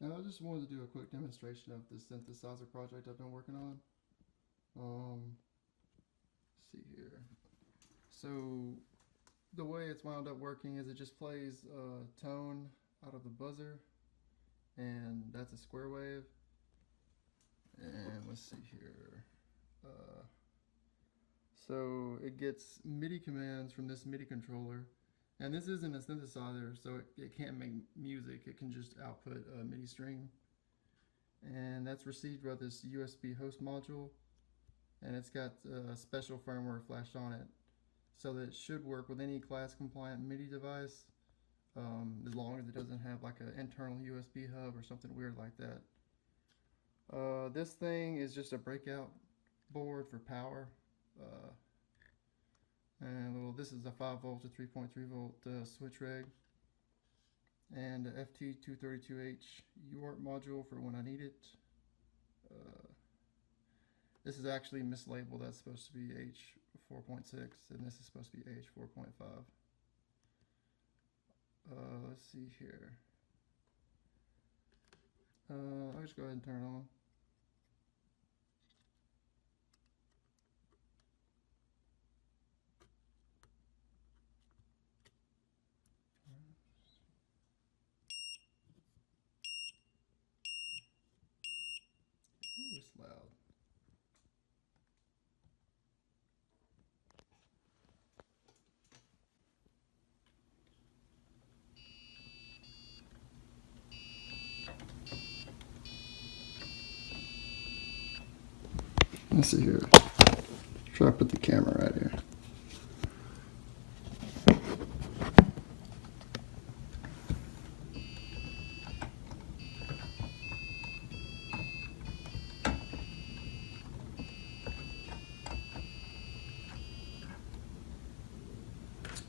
Now I just wanted to do a quick demonstration of the synthesizer project I've been working on. Let's see here. So the way it's wound up working is it just plays a tone out of the buzzer, and that's a square wave. And let's see here. So it gets MIDI commands from this MIDI controller. And this isn't a synthesizer, so it can't make music. It can just output a MIDI string. And that's received by this USB host module. And it's got special firmware flashed on it. So that it should work with any class compliant MIDI device, as long as it doesn't have like an internal USB hub or something weird like that. This thing is just a breakout board for power. And this is a 5 volt to 3.3 volt switch reg, and a FT232H UART module for when I need it. This is actually mislabeled. That's supposed to be H4.6, and this is supposed to be H4.5. Let's see here. I'll just go ahead and turn it on. Ooh, it's loud. Let's see here. Try to put the camera right here.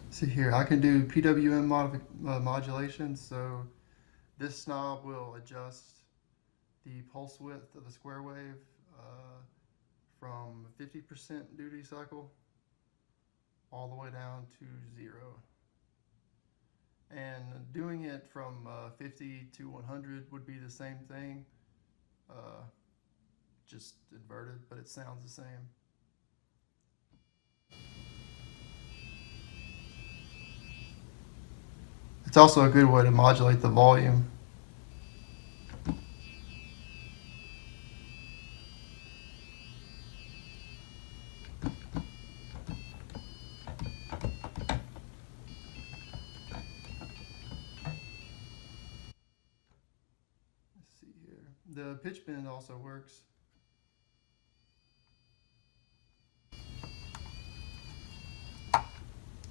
See here, I can do PWM modulation, so this knob will adjust the pulse width of the square wave from 50% duty cycle all the way down to 0. And doing it from 50 to 100 would be the same thing, just inverted, but it sounds the same. It's also a good way to modulate the volume. Let's see here. The pitch bend also works.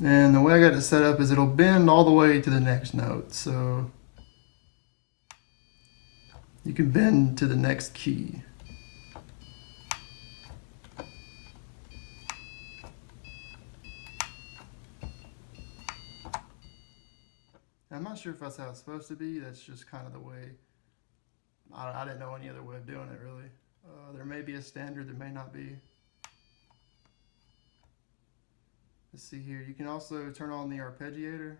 And the way I got it set up is it'll bend all the way to the next note. So you can bend to the next key. I'm not sure if that's how it's supposed to be. That's just kind of the way. I didn't know any other way of doing it, really. There may be a standard, there may not be. Let's see here. You can also turn on the arpeggiator.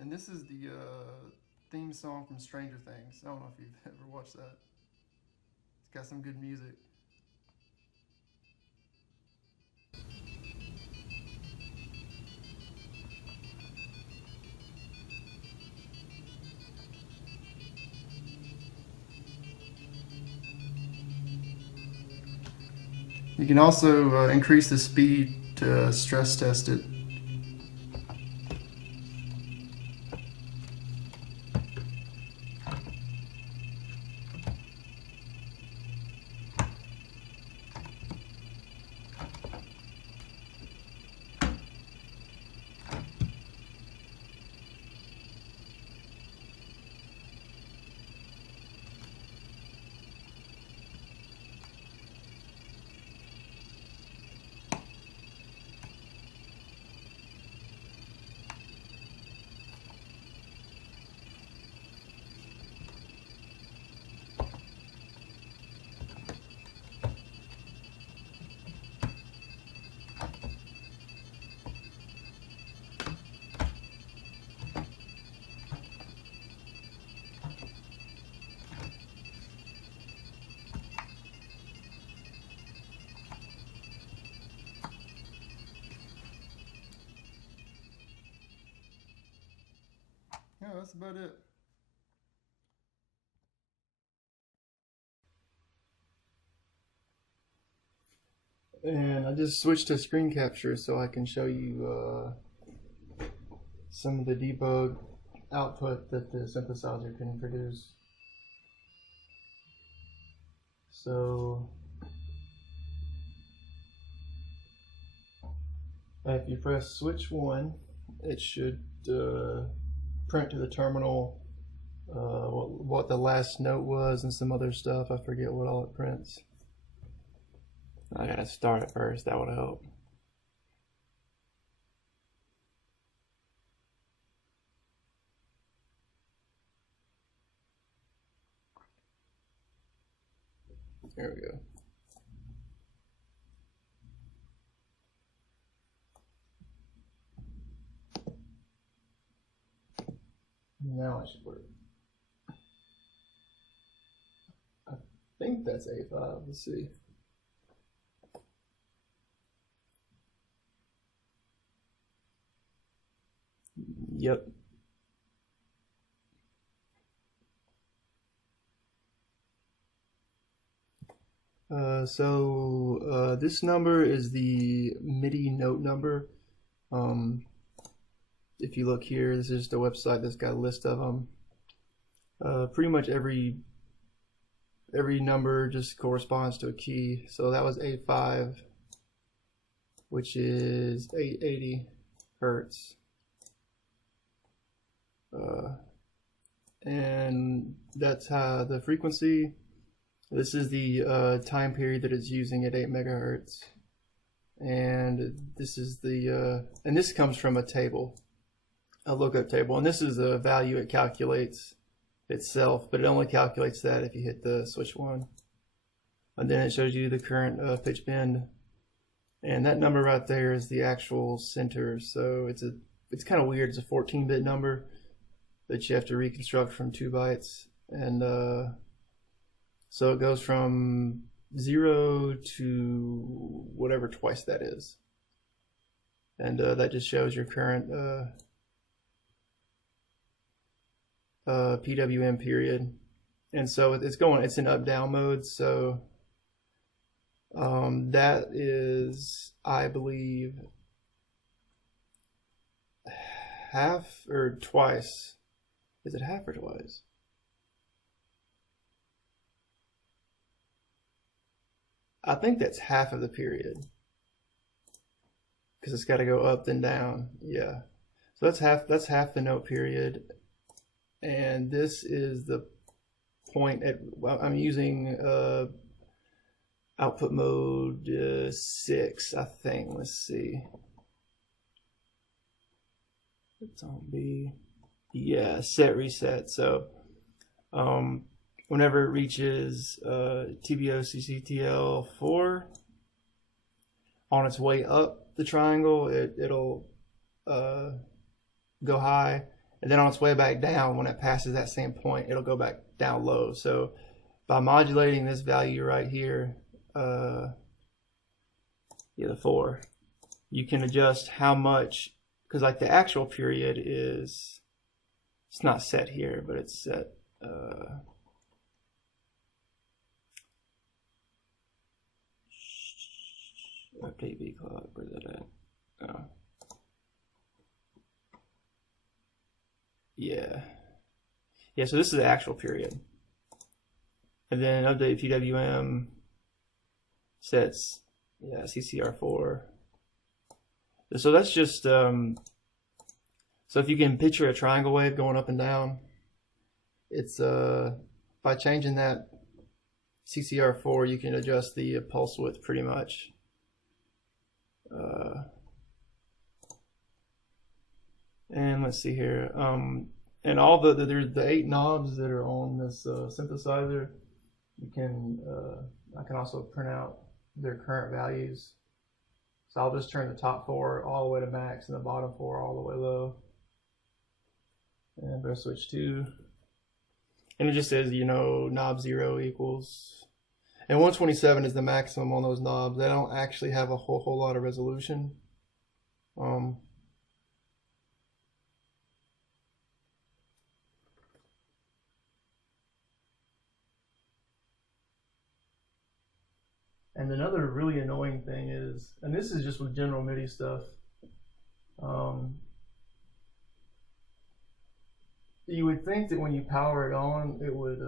And this is the theme song from Stranger Things. I don't know if you've ever watched that. It's got some good music. You can also increase the speed to stress test it. that's about it. And I just switched to screen capture so I can show you some of the debug output that the synthesizer can produce. So if you press switch 1, it should print to the terminal what the last note was and some other stuff. I forget what all it prints. I gotta start it first, that would help. There we go. Now it should work. I think that's A5, let's see. Yep. This number is the MIDI note number. If you look here, this is just a website that's got a list of them. Pretty much every number just corresponds to a key. So that was A5, which is 880 hertz. And that's how the frequency. This is the time period that it's using at 8 megahertz. And this is the and this comes from a table, a lookup table, and this is the value it calculates itself, but it only calculates that if you hit the switch 1. And then it shows you the current pitch bend, and that number right there is the actual center. So it's kind of weird. It's a 14-bit number that you have to reconstruct from 2 bytes, and so it goes from 0 to whatever twice that is, and that just shows your current PWM period. And so it's in up-down mode. So that is, I believe, half or twice. Is it half or twice? I think that's half of the period, because it's got to go up then down. Yeah, so that's half the note period, and this is the point at, well, I'm using output mode 6, I think. Let's see. It's on B. Yeah, set reset. So whenever it reaches TBOCCTL4 on its way up the triangle, it'll go high, and then on its way back down, when it passes that same point, it'll go back down low. So by modulating this value right here, the 4, you can adjust how much, because like the actual period is, it's not set here, but it's set update V clock, where's that at? Oh. Yeah, so this is the actual period. And then update PWM sets, yeah, CCR4. So that's just, so if you can picture a triangle wave going up and down, it's, by changing that CCR4, you can adjust the pulse width pretty much. And let's see here, and all there's the 8 knobs that are on this synthesizer. You can I can also print out their current values. So I'll just turn the top 4 all the way to max and the bottom 4 all the way low, and press switch 2, and it just says, you know, knob 0 equals, and 127 is the maximum on those knobs. They don't actually have a whole lot of resolution. And another really annoying thing is, and this is just with general MIDI stuff, you would think that when you power it on, it would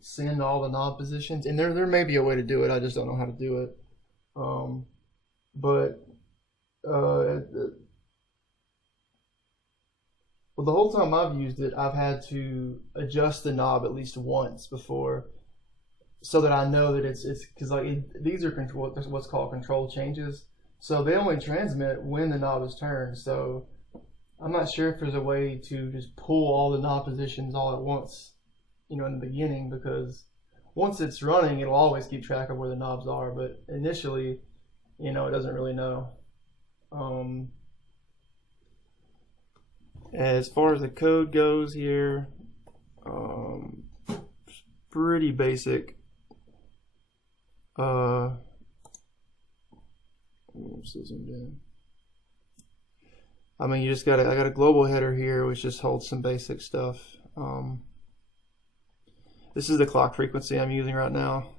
send all the knob positions, and there may be a way to do it. I just don't know how to do it. But well, the whole time I've used it, I've had to adjust the knob at least once before, so that I know that it's because these are what's called control changes. So they only transmit when the knob is turned. So I'm not sure if there's a way to just pull all the knob positions all at once, in the beginning, because once it's running, it'll always keep track of where the knobs are. But initially, it doesn't really know. As far as the code goes here, pretty basic. I mean, I got a global header here, which just holds some basic stuff. This is the clock frequency I'm using right now.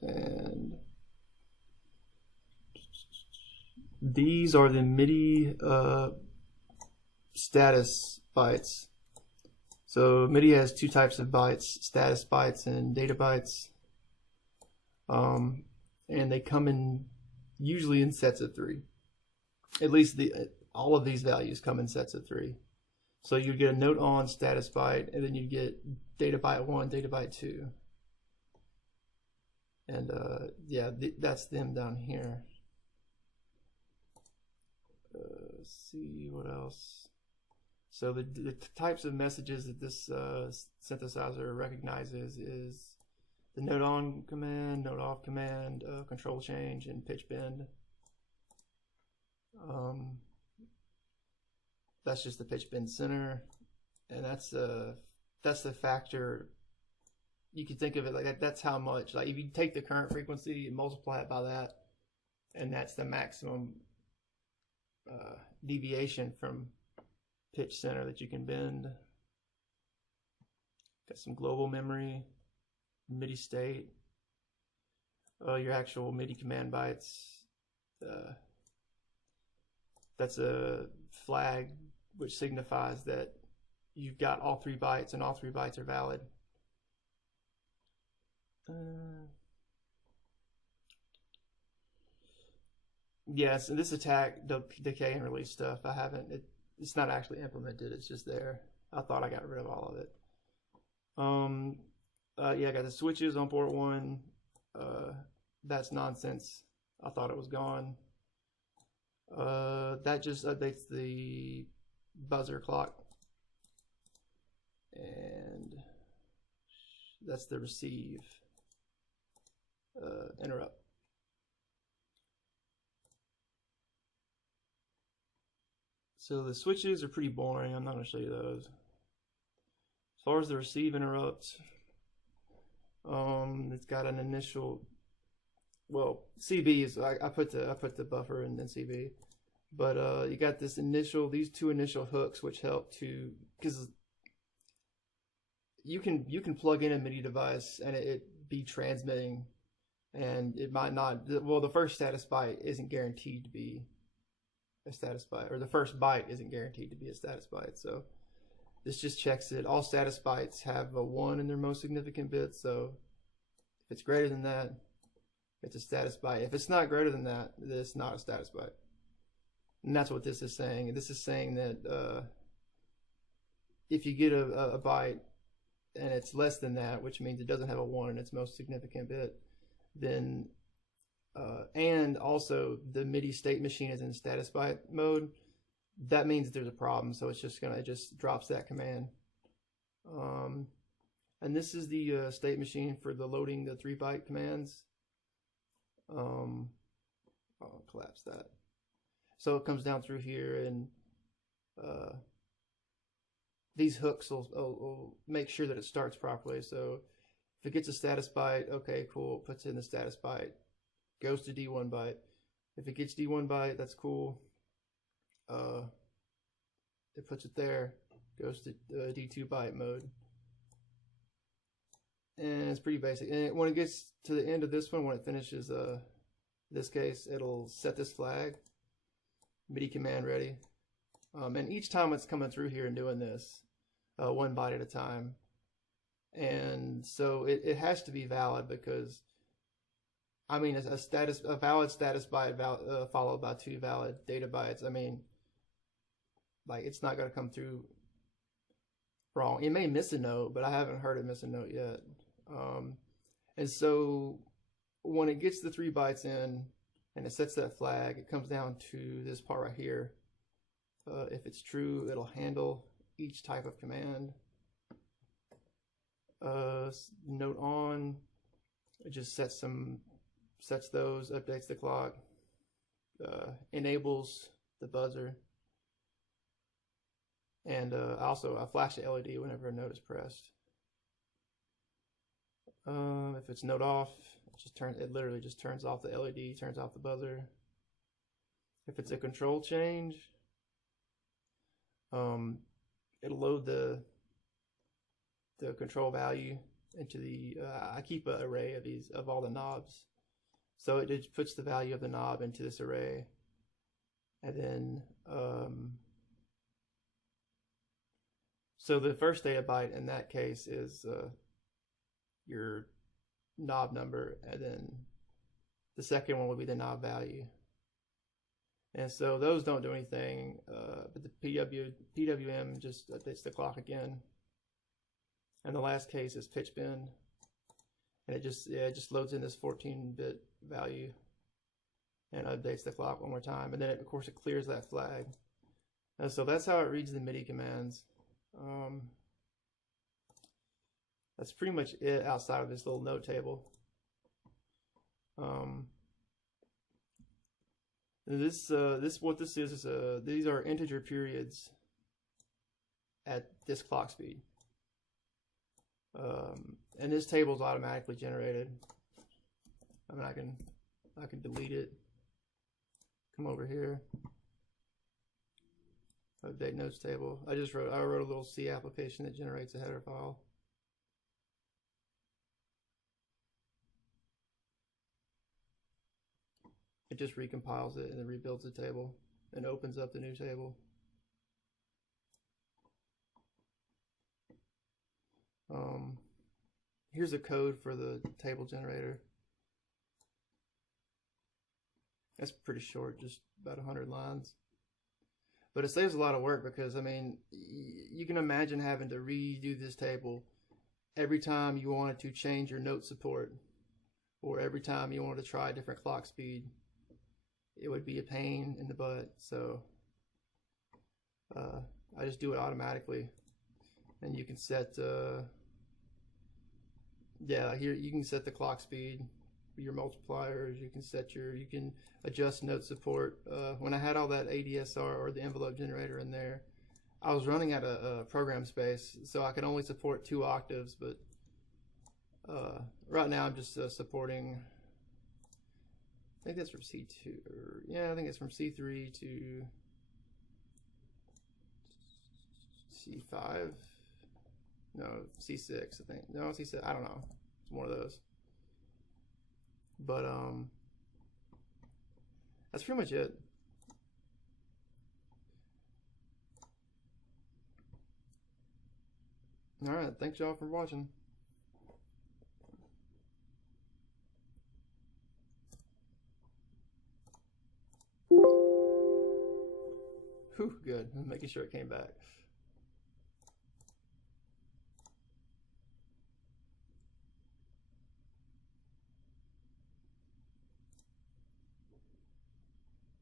And these are the MIDI status bytes. So MIDI has two types of bytes, status bytes and data bytes. And they come in usually in sets of 3. At least all of these values come in sets of 3. So you get a note on status byte, and then you get data byte 1, data byte 2. And yeah, that's them down here. Let's see what else. So the types of messages that this synthesizer recognizes is the note on command, note off command, control change, and pitch bend. That's just the pitch bend center, and that's the factor. You can think of it like that. That's how much. Like if you take the current frequency and multiply it by that, and that's the maximum deviation from pitch center that you can bend. Got some global memory, MIDI state, your actual MIDI command bytes. That's a flag which signifies that you've got all 3 bytes and all 3 bytes are valid. Yes, and this attack, the decay and release stuff, I haven't, it's not actually implemented, it's just there. I thought I got rid of all of it. Yeah, I got the switches on port 1. That's nonsense. I thought it was gone. That just updates the buzzer clock. And that's the receive interrupt. So the switches are pretty boring. I'm not going to show you those. As far as the receive interrupts, it's got an initial, well, CB is, I put the buffer in CB, but you got these 2 initial hooks which help to, because you can plug in a MIDI device and it be transmitting, and it might not. Well, the first status byte isn't guaranteed to be a status byte, or the first byte isn't guaranteed to be a status byte. So this just checks it. All status bytes have a 1 in their most significant bit. So if it's greater than that, it's a status byte. If it's not greater than that, it's not a status byte. And that's what this is saying. This is saying that if you get a byte and it's less than that, which means it doesn't have a 1 in its most significant bit, then and also the MIDI state machine is in status byte mode, that means that there's a problem. So it's just it just drops that command. And this is the state machine for the loading the 3 byte commands. I'll collapse that. So it comes down through here, and these hooks will make sure that it starts properly. So if it gets a status byte, okay, cool, puts it in the status byte, goes to D1 byte. If it gets D1 byte, that's cool. It puts it there, goes to D2 byte mode. and it's pretty basic. And when it gets to the end of this one, when it finishes this case, it'll set this flag, MIDI command ready. And each time it's coming through here and doing this, 1 byte at a time. And so it has to be valid, because I mean, a valid status byte followed by 2 valid data bytes. I mean, like, it's not going to come through wrong. It may miss a note, but I haven't heard it miss a note yet. And so when it gets the 3 bytes in and it sets that flag, it comes down to this part right here. If it's true, it'll handle each type of command. Note on, it just sets those, updates the clock, enables the buzzer, and also I flash the LED whenever a note is pressed. If it's note off, it literally just turns off the LED, turns off the buzzer. If it's a control change, it'll load the control value into the I keep an array of all the knobs, so it just puts the value of the knob into this array, and then so the first data byte in that case is your knob number, and then the second one will be the knob value. And so those don't do anything, but the PWM just updates the clock again. And the last case is pitch bend, and it just loads in this 14-bit value and updates the clock one more time, and then of course it clears that flag. And so that's how it reads the MIDI commands. That's pretty much it outside of this little note table. These are integer periods at this clock speed. And this table is automatically generated. I mean, I can delete it. Come over here. Update notes table. I wrote a little C application that generates a header file. It just recompiles it and then rebuilds the table and opens up the new table. Here's a code for the table generator. That's pretty short, just about 100 lines. But it saves a lot of work, because I mean, you can imagine having to redo this table every time you wanted to change your note support, or every time you wanted to try a different clock speed. It would be a pain in the butt. So I just do it automatically, and you can set here you can set the clock speed, your multipliers. You can adjust note support. When I had all that ADSR or the envelope generator in there, I was running out of program space, so I could only support 2 octaves. But right now I'm just supporting, I think that's from C2, I think it's from C3 to C5. No, C6, I think. No, C6, I don't know. It's one of those. But that's pretty much it. All right, thanks y'all for watching. Whew, good. I'm making sure it came back.